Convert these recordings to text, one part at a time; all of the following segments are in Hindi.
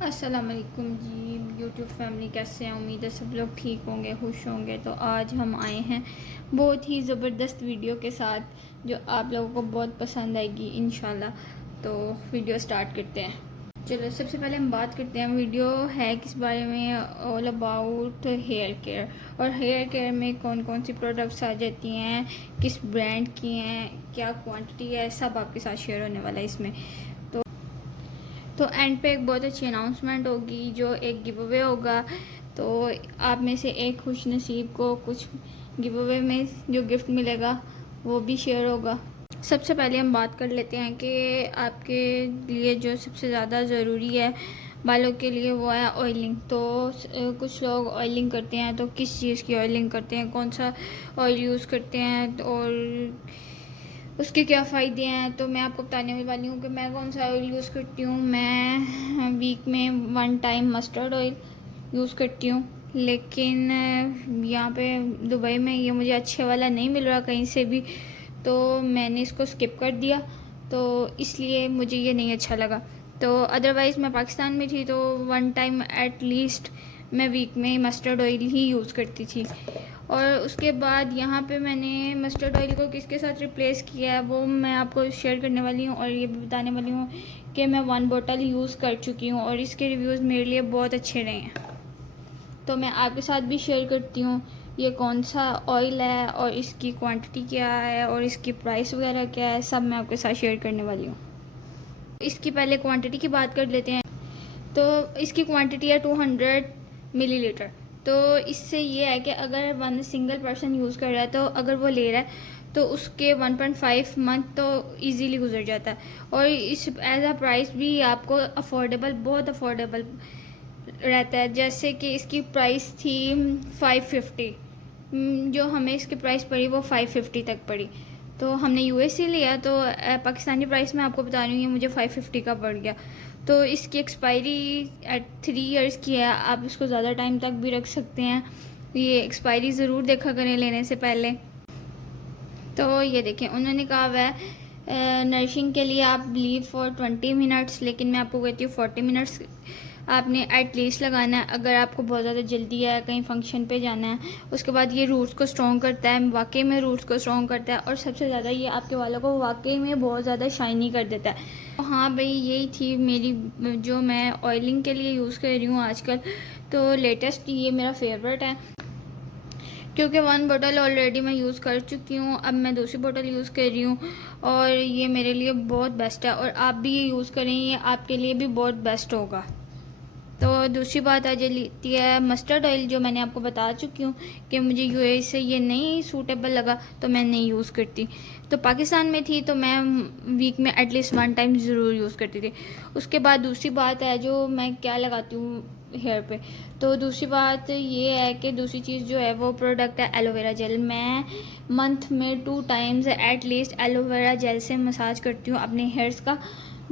अस्सलाम वालेकुम जी यूट्यूब फैमिली, कैसे हैं? उम्मीद है सब लोग ठीक होंगे, खुश होंगे। तो आज हम आए हैं बहुत ही ज़बरदस्त वीडियो के साथ जो आप लोगों को बहुत पसंद आएगी इंशाल्लाह। तो वीडियो स्टार्ट करते हैं। चलो सबसे पहले हम बात करते हैं वीडियो है किस बारे में। ऑल अबाउट हेयर केयर, और हेयर केयर में कौन कौन सी प्रोडक्ट्स आ जाती हैं, किस ब्रांड की हैं, क्या क्वांटिटी है, सब आपके साथ शेयर होने वाला है इसमें। तो एंड पे एक बहुत अच्छी अनाउंसमेंट होगी, जो एक गिव अवे होगा। तो आप में से एक खुश नसीब को कुछ गिव अवे में जो गिफ्ट मिलेगा वो भी शेयर होगा। सबसे पहले हम बात कर लेते हैं कि आपके लिए जो सबसे ज़्यादा ज़रूरी है बालों के लिए वो है ऑयलिंग। तो कुछ लोग ऑयलिंग करते हैं, तो किस चीज़ की ऑयलिंग करते हैं, कौन सा ऑयल यूज़ करते हैं और उसके क्या फ़ायदे हैं, तो मैं आपको बताने वाली हूँ कि मैं कौन सा ऑयल यूज़ करती हूँ। मैं वीक में 1 टाइम मस्टर्ड ऑयल यूज़ करती हूँ, लेकिन यहाँ पे दुबई में ये मुझे अच्छे वाला नहीं मिल रहा कहीं से भी, तो मैंने इसको स्किप कर दिया। तो इसलिए मुझे ये नहीं अच्छा लगा। तो अदरवाइज़ मैं पाकिस्तान में थी तो 1 टाइम एट लीस्ट मैं वीक में मस्टर्ड ऑयल ही यूज़ करती थी। और उसके बाद यहाँ पे मैंने मस्टर्ड ऑयल को किसके साथ रिप्लेस किया है वो मैं आपको शेयर करने वाली हूँ, और ये भी बताने वाली हूँ कि मैं 1 बोतल यूज़ कर चुकी हूँ और इसके रिव्यूज़ मेरे लिए बहुत अच्छे रहे हैं। तो मैं आपके साथ भी शेयर करती हूँ ये कौन सा ऑयल है और इसकी क्वांटिटी क्या है और इसकी प्राइस वगैरह क्या है, सब मैं आपके साथ शेयर करने वाली हूँ। इसकी पहले क्वांटिटी की बात कर लेते हैं। तो इसकी क्वांटिटी है 200 मिलीलीटर। तो इससे ये है कि अगर वन सिंगल पर्सन यूज़ कर रहा है, तो अगर वो ले रहा है तो उसके 1.5 मंथ तो इजीली गुजर जाता है। और इस एज अ प्राइस भी आपको अफोर्डेबल, बहुत अफोर्डेबल रहता है। जैसे कि इसकी प्राइस थी 550, जो हमें इसकी प्राइस पड़ी वो 550 तक पड़ी। तो हमने यूएस से लिया, तो पाकिस्तानी प्राइस में आपको बता रही हूँ ये मुझे 550 का पड़ गया। तो इसकी एक्सपायरी एट 3 इयर्स की है, आप इसको ज़्यादा टाइम तक भी रख सकते हैं। ये एक्सपायरी ज़रूर देखा करें लेने से पहले। तो ये देखें उन्होंने कहा हुआ है नरिशिंग के लिए आप लीव फॉर 20 मिनट्स, लेकिन मैं आपको कहती हूँ 40 मिनट्स आपने एट लीस्ट लगाना है अगर आपको बहुत ज़्यादा जल्दी है, कहीं फंक्शन पे जाना है। उसके बाद ये रूट्स को स्ट्रॉन्ग करता है, वाकई में रूट्स को स्ट्रॉन्ग करता है, और सबसे ज़्यादा ये आपके बालों को वाकई में बहुत ज़्यादा शाइनी कर देता है। तो हाँ भाई, यही थी मेरी जो मैं ऑयलिंग के लिए यूज़ कर रही हूँ आजकल। तो लेटेस्ट ये मेरा फेवरेट है, क्योंकि 1 बोतल ऑलरेडी मैं यूज़ कर चुकी हूँ, अब मैं दूसरी बोतल यूज़ कर रही हूँ और ये मेरे लिए बहुत बेस्ट है। और आप भी ये यूज़ करें, ये आपके लिए भी बहुत बेस्ट होगा। तो दूसरी बात आ जाती है मस्टर्ड ऑयल, जो मैंने आपको बता चुकी हूँ कि मुझे यूएई से ये नहीं सूटेबल लगा तो मैं नहीं यूज़ करती। तो पाकिस्तान में थी तो मैं वीक में एटलीस्ट 1 टाइम ज़रूर यूज़ करती थी। उसके बाद दूसरी बात है जो मैं क्या लगाती हूँ हेयर पे। तो दूसरी बात ये है कि दूसरी चीज़ जो है वो प्रोडक्ट है एलोवेरा जेल। मैं मंथ में 2 times at least aloe vera gel से मसाज करती हूँ अपने हेयर्स का,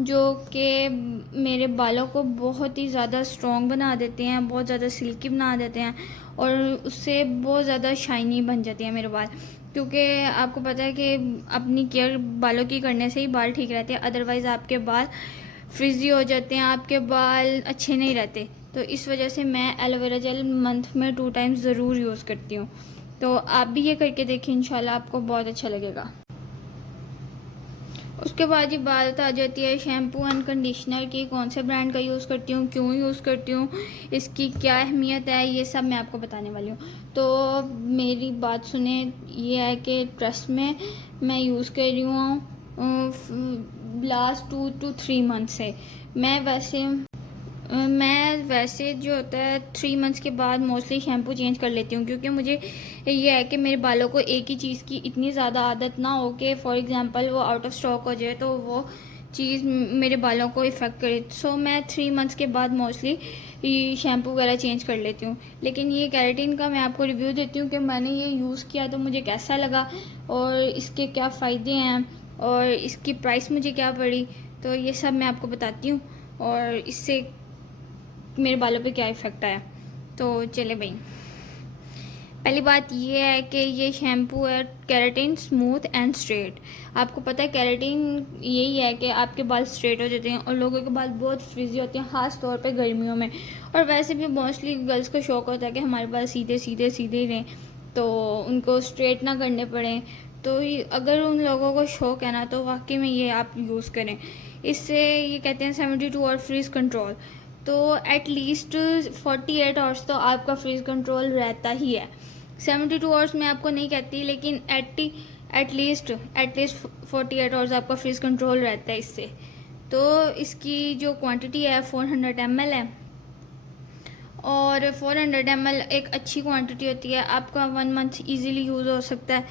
जो कि मेरे बालों को बहुत ही ज़्यादा स्ट्रॉन्ग बना देते हैं, बहुत ज़्यादा सिल्की बना देते हैं, और उससे बहुत ज़्यादा शाइनी बन जाती हैं मेरे बाल। क्योंकि आपको पता है कि अपनी केयर बालों की करने से ही बाल ठीक रहते हैं, अदरवाइज़ आपके बाल फ्रिजी हो जाते हैं, आपके बाल अच्छे नहीं रहते। तो इस वजह से मैं एलोवेरा जेल मंथ में 2 टाइम्स ज़रूर यूज़ करती हूँ। तो आप भी ये करके देखें, इंशाल्लाह आपको बहुत अच्छा लगेगा। उसके बाद ये बात आ जाती है शैम्पू एंड कंडीशनर की, कौन से ब्रांड का यूज़ करती हूँ, क्यों यूज़ करती हूँ, इसकी क्या अहमियत है, ये सब मैं आपको बताने वाली हूँ। तो मेरी बात सुने, ये है कि ट्रस्ट में मैं यूज़ कर रही हूँ लास्ट 2 to 3 मंथ से। मैं वैसे जो होता है 3 मंथ्स के बाद मोस्टली शैम्पू चेंज कर लेती हूँ, क्योंकि मुझे ये है कि मेरे बालों को एक ही चीज़ की इतनी ज़्यादा आदत ना हो कि फॉर एग्ज़ाम्पल वो आउट ऑफ स्टॉक हो जाए तो वो चीज़ मेरे बालों को इफ़ेक्ट करे। सो मैं 3 मंथ्स के बाद मोस्टली ये शैम्पू वगैरह चेंज कर लेती हूँ। लेकिन ये केराटिन का मैं आपको रिव्यू देती हूँ कि मैंने ये यूज़ किया तो मुझे कैसा लगा और इसके क्या फ़ायदे हैं और इसकी प्राइस मुझे क्या पड़ी, तो ये सब मैं आपको बताती हूँ और इससे मेरे बालों पे क्या इफ़ेक्ट आया। तो चले भाई, पहली बात ये है कि ये शैम्पू है केराटिन स्मूथ एंड स्ट्रेट। आपको पता है केराटिन यही है कि आपके बाल स्ट्रेट हो जाते हैं और लोगों के बाल बहुत फ्रिजी होते हैं, ख़ास तौर पे गर्मियों में। और वैसे भी मोस्टली गर्ल्स को शौक़ होता है कि हमारे बाल सीधे सीधे सीधे ही रहें, तो उनको स्ट्रेट ना करने पड़ें। तो अगर उन लोगों को शौक़ है ना, तो वाकई में ये आप यूज़ करें। इससे ये कहते हैं 72 आवर फ्रीज कंट्रोल, तो एटलीस्ट 48 आवर्स तो आपका फ्रीज कंट्रोल रहता ही है। 72 आवर्स मैं आपको नहीं कहती, लेकिन एटलीस्ट 48 आवर्स आपका फ्रीज कंट्रोल रहता है इससे। तो इसकी जो क्वांटिटी है 400 ml है, और 400 ml एक अच्छी क्वांटिटी होती है। आपका 1 मंथ ईज़िली यूज़ हो सकता है।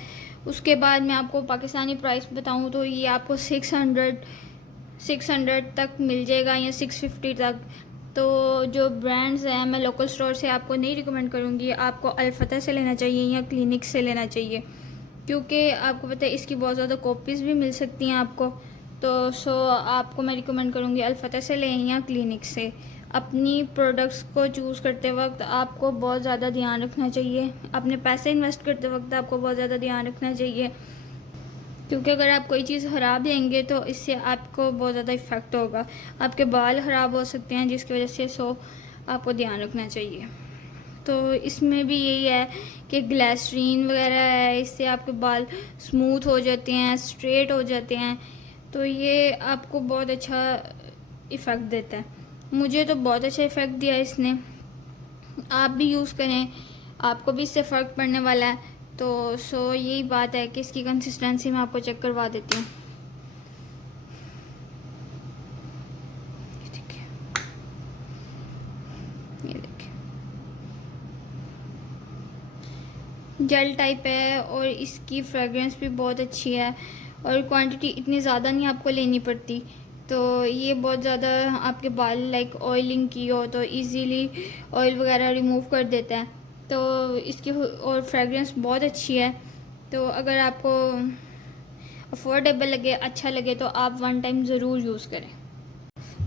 उसके बाद मैं आपको पाकिस्तानी प्राइस बताऊं तो ये आपको 600 तक मिल जाएगा या 650 तक। तो जो ब्रांड्स हैं मैं लोकल स्टोर से आपको नहीं रिकमेंड करूँगी, आपको अल-फतह से लेना चाहिए या क्लिनिक से लेना चाहिए, क्योंकि आपको पता है इसकी बहुत ज़्यादा कॉपीज़ भी मिल सकती हैं आपको। तो आपको मैं रिकमेंड करूँगी अल-फतह से लें या क्लिनिक से। अपनी प्रोडक्ट्स को चूज़ करते वक्त आपको बहुत ज़्यादा ध्यान रखना चाहिए, अपने पैसे इन्वेस्ट करते वक्त आपको बहुत ज़्यादा ध्यान रखना चाहिए, क्योंकि अगर आप कोई चीज़ ख़राब देंगे तो इससे आपको बहुत ज़्यादा इफ़ेक्ट होगा, आपके बाल ख़राब हो सकते हैं, जिसकी वजह से आपको ध्यान रखना चाहिए। तो इसमें भी यही है कि ग्लिसरीन वगैरह है, इससे आपके बाल स्मूथ हो जाते हैं, स्ट्रेट हो जाते हैं। तो ये आपको बहुत अच्छा इफ़ेक्ट देता है। मुझे तो बहुत अच्छा इफ़ेक्ट दिया इसने, आप भी यूज़ करें, आपको भी इससे फ़र्क पड़ने वाला है। तो यही बात है कि इसकी कंसिस्टेंसी मैं आपको चेक करवा देती हूँ। ये देखिए जेल टाइप है और इसकी फ्रेगरेंस भी बहुत अच्छी है, और क्वांटिटी इतनी ज़्यादा नहीं आपको लेनी पड़ती। तो ये बहुत ज़्यादा आपके बाल लाइक ऑयलिंग की हो तो इजीली ऑयल वगैरह रिमूव कर देता है। तो इसकी और फ्रेगरेंस बहुत अच्छी है। तो अगर आपको अफोर्डेबल लगे, अच्छा लगे, तो आप 1 टाइम ज़रूर यूज़ करें।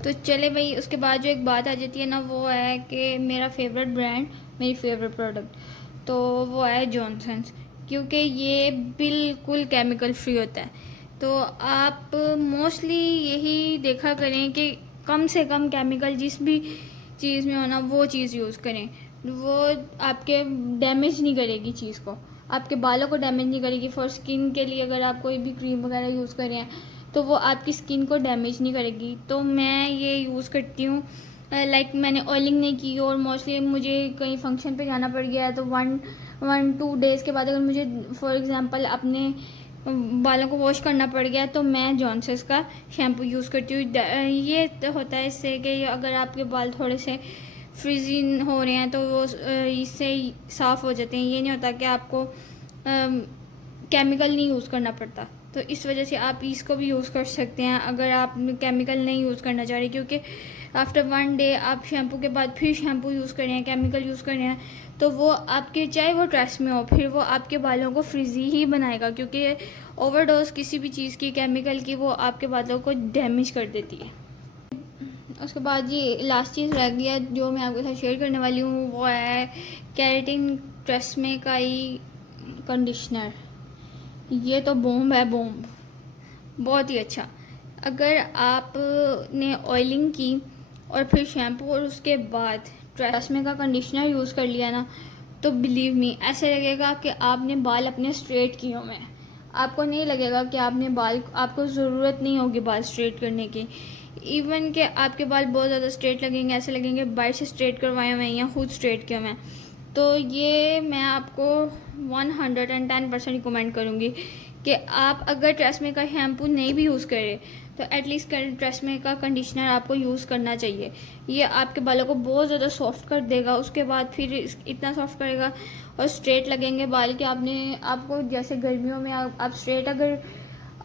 तो चले भाई, उसके बाद जो एक बात आ जाती है ना, वो है कि मेरा फेवरेट ब्रांड, मेरी फेवरेट प्रोडक्ट, तो वो है जॉनसन्स, क्योंकि ये बिल्कुल केमिकल फ्री होता है। तो आप मोस्टली यही देखा करें कि कम से कम केमिकल जिस भी चीज़ में हो ना, वो चीज़ यूज़ करें। वो आपके डैमेज नहीं करेगी चीज़ को, आपके बालों को डैमेज नहीं करेगी। फॉर स्किन के लिए अगर आप कोई भी क्रीम वगैरह यूज़ कर रहे हैं तो वो आपकी स्किन को डैमेज नहीं करेगी। तो मैं ये यूज़ करती हूँ। लाइक मैंने ऑयलिंग नहीं की और मोस्टली मुझे कहीं फंक्शन पे जाना पड़ गया है, तो 1-2 डेज़ के बाद अगर मुझे फॉर एग्ज़ाम्पल अपने बालों को वॉश करना पड़ गया, तो मैं जॉनसन्स का शैम्पू यूज़ करती हूँ। ये तो होता है इससे कि अगर आपके बाल थोड़े से फ्रीजी हो रहे हैं तो वो इससे साफ़ हो जाते हैं। ये नहीं होता कि आपको केमिकल नहीं यूज़ करना पड़ता। तो इस वजह से आप इसको भी यूज़ कर सकते हैं अगर आप केमिकल नहीं यूज़ करना चाह रहे, क्योंकि आफ्टर 1 डे आप शैम्पू के बाद फिर शैम्पू यूज़ कर रहे हैं, केमिकल यूज़ कर रहे हैं, तो वो आपके चाहे वो ट्रेस में हो, फिर वो आपके बालों को फ्रीजी ही बनाएगा, क्योंकि ओवरडोज किसी भी चीज़ की केमिकल की वो आपके बालों को डैमेज कर देती है। उसके बाद ये लास्ट चीज़ रह गया जो मैं आपके साथ शेयर करने वाली हूँ, वो है केराटिन ट्रेसमे का ही कंडीशनर। ये तो बॉम्ब है, बॉम्ब, बहुत ही अच्छा। अगर आपने ऑयलिंग की और फिर शैम्पू और उसके बाद ट्रेसमे का कंडीशनर यूज़ कर लिया ना, तो बिलीव मी ऐसे लगेगा कि आपने बाल अपने स्ट्रेट किए हुए हैं। आपको नहीं लगेगा कि आपको ज़रूरत नहीं होगी बाल स्ट्रेट करने की। इवन कि आपके बाल बहुत ज़्यादा स्ट्रेट लगेंगे, ऐसे लगेंगे बाहर से स्ट्रेट करवाए हुए हैं या खुद स्ट्रेट किए हुए हैं। तो ये मैं आपको 110% रिकमेंड करूँगी कि आप अगर ट्रेसमे का शैम्पू नहीं भी यूज़ करें तो एटलीस्ट ट्रेसमे का कंडीशनर आपको यूज़ करना चाहिए। ये आपके बालों को बहुत ज़्यादा सॉफ्ट कर देगा, उसके बाद फिर इतना सॉफ्ट करेगा और स्ट्रेट लगेंगे बाल कि आपको जैसे गर्मियों में आप स्ट्रेट अगर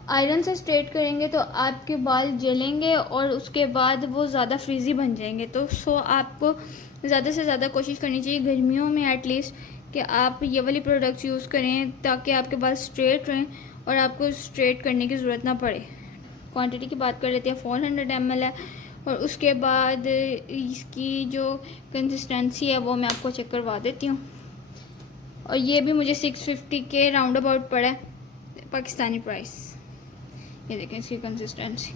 आयरन से स्ट्रेट करेंगे तो आपके बाल जलेंगे और उसके बाद वो ज़्यादा फ्रीजी बन जाएंगे। तो आपको ज़्यादा से ज़्यादा कोशिश करनी चाहिए गर्मियों में एटलीस्ट कि आप ये वाली प्रोडक्ट्स यूज़ करें ताकि आपके बाल स्ट्रेट रहें और आपको स्ट्रेट करने की ज़रूरत ना पड़े। क्वांटिटी की बात कर लेते हैं, 400 ml है, और उसके बाद इसकी जो कंसिस्टेंसी है वो मैं आपको चेक करवा देती हूँ। और ये भी मुझे 650 के राउंड अबाउट पड़ा है पाकिस्तानी प्राइस। ये देखें इसकी कंसिस्टेंसी,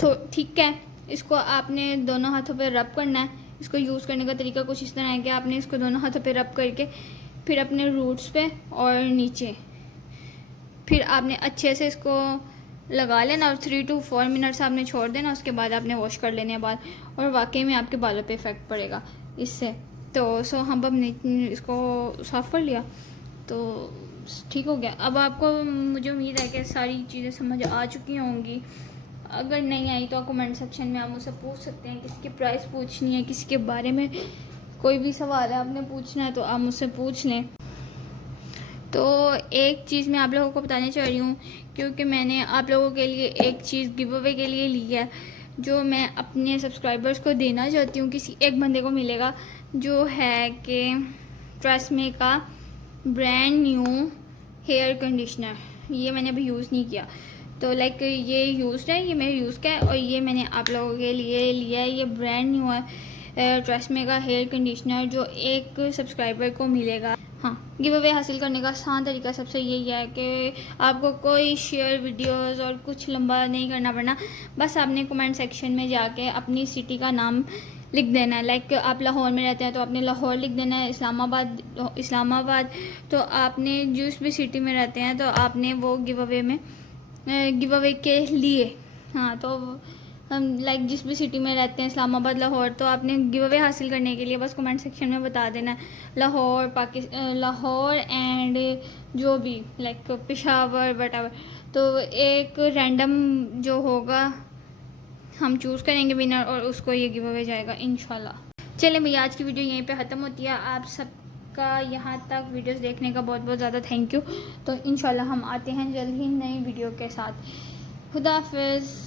तो ठीक है। इसको आपने दोनों हाथों पे रब करना है। इसको यूज़ करने का तरीका कुछ इस तरह है कि आपने इसको दोनों हाथों पे रब करके फिर अपने रूट्स पे और नीचे फिर आपने अच्छे से इसको लगा लेना और 3 to 4 मिनट्स आपने छोड़ देना। उसके बाद आपने वॉश कर लेने बाल, और वाकई में आपके बालों पे इफ़ेक्ट पड़ेगा इससे। तो हम हमने इसको साफ़ कर लिया तो ठीक हो गया। अब आपको मुझे उम्मीद है कि सारी चीज़ें समझ आ चुकी होंगी। अगर नहीं आई तो कमेंट सेक्शन में आप मुझसे पूछ सकते हैं। किसी की प्राइस पूछनी है, किसी के बारे में कोई भी सवाल है आपने पूछना है तो आप मुझसे पूछ लें। तो एक चीज़ मैं आप लोगों को बताने चाह रही हूँ, क्योंकि मैंने आप लोगों के लिए एक चीज़ गिव अवे के लिए ली है जो मैं अपने सब्सक्राइबर्स को देना चाहती हूँ। किसी एक बंदे को मिलेगा जो है कि ट्रेसमे का ब्रांड न्यू हेयर कंडीशनर। ये मैंने अभी यूज़ नहीं किया, तो लाइक ये यूज़ड है, ये मेरे यूज़ का है और ये मैंने आप लोगों के लिए लिया है। ये ब्रांड न्यू है ट्रेसमे का हेयर कंडीशनर जो एक सब्सक्राइबर को मिलेगा। हाँ, गिव अवे हासिल करने का आसान तरीका सबसे यही है कि आपको कोई शेयर वीडियोस और कुछ लंबा नहीं करना पड़ना। बस आपने कमेंट सेक्शन में जाके अपनी सिटी का नाम लिख देना है। लाइक आप लाहौर में रहते हैं तो आपने लाहौर लिख देना है, इस्लामाबाद तो आपने जिस भी सिटी में रहते हैं तो आपने वो गिव अवे के लिए, हाँ तो हम लाइक जिस भी सिटी में रहते हैं इस्लामाबाद, लाहौर, तो आपने गिव अवे हासिल करने के लिए बस कमेंट सेक्शन में बता देना है लाहौर एंड जो भी लाइक पेशावर वटएवर। तो एक रैंडम जो होगा हम चूज़ करेंगे विनर और उसको ये गिव अवे जाएगा इंशाल्लाह। चलिए भैया आज की वीडियो यहीं पे ख़त्म होती है। आप सबका यहाँ तक वीडियोस देखने का बहुत बहुत ज़्यादा थैंक यू। तो इंशाल्लाह हम आते हैं जल्द ही नई वीडियो के साथ। खुदा हाफिज़।